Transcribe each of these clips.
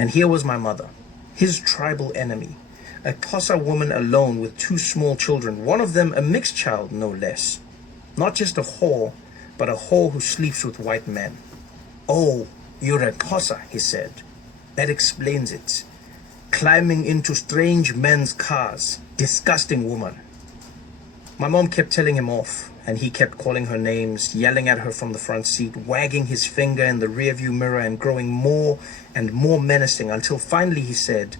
And here was my mother, his tribal enemy, a Xhosa woman alone with two small children, one of them a mixed child, no less. Not just a whore, but a whore who sleeps with white men. "Oh, you're a Xhosa," he said. "That explains it. Climbing into strange men's cars. Disgusting woman." My mom kept telling him off, and he kept calling her names, yelling at her from the front seat, wagging his finger in the rearview mirror and growing more and more menacing until finally he said,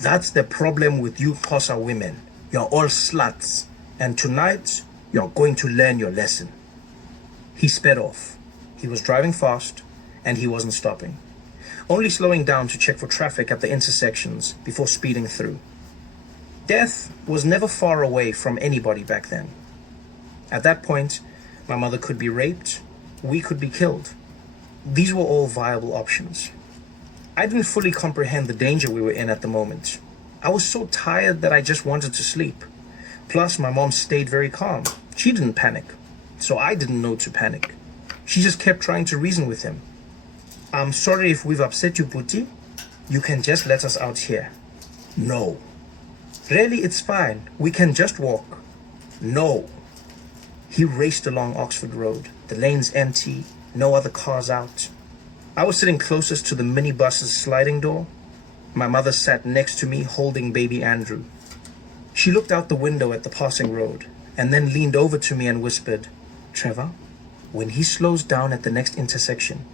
"That's the problem with you Xhosa women. You're all sluts, and tonight you're going to learn your lesson." He sped off. He was driving fast, and he wasn't stopping, only slowing down to check for traffic at the intersections before speeding through. Death was never far away from anybody back then. At that point, my mother could be raped, we could be killed. These were all viable options. I didn't fully comprehend the danger we were in at the moment. I was so tired that I just wanted to sleep. Plus, my mom stayed very calm. She didn't panic, so I didn't know to panic. She just kept trying to reason with him. "I'm sorry if we've upset you, Puti. You can just let us out here." "No." "Really, it's fine. We can just walk." "No." He raced along Oxford Road, the lanes empty, no other cars out. I was sitting closest to the minibus's sliding door. My mother sat next to me holding baby Andrew. She looked out the window at the passing road and then leaned over to me and whispered, "Trevor, when he slows down at the next intersection,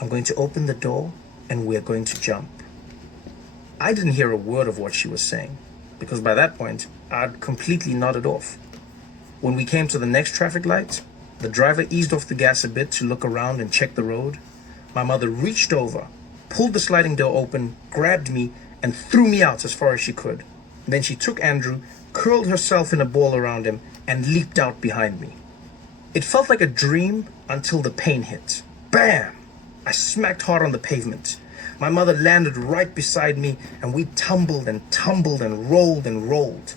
I'm going to open the door and we're going to jump." I didn't hear a word of what she was saying, because by that point, I'd completely nodded off. When we came to the next traffic light, the driver eased off the gas a bit to look around and check the road. My mother reached over, pulled the sliding door open, grabbed me, and threw me out as far as she could. Then she took Andrew, curled herself in a ball around him, and leaped out behind me. It felt like a dream until the pain hit. Bam! I smacked hard on the pavement. My mother landed right beside me, and we tumbled and tumbled and rolled and rolled.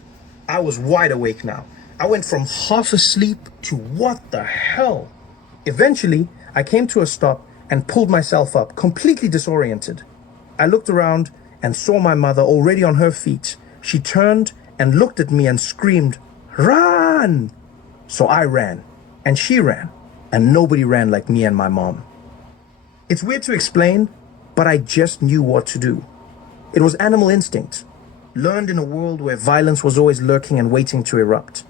I was wide awake now. I went from half asleep to what the hell? Eventually, I came to a stop and pulled myself up, completely disoriented. I looked around and saw my mother already on her feet. She turned and looked at me and screamed, "Run!" So I ran, and she ran, and nobody ran like me and my mom. It's weird to explain, but I just knew what to do. It was animal instinct, learned in a world where violence was always lurking and waiting to erupt.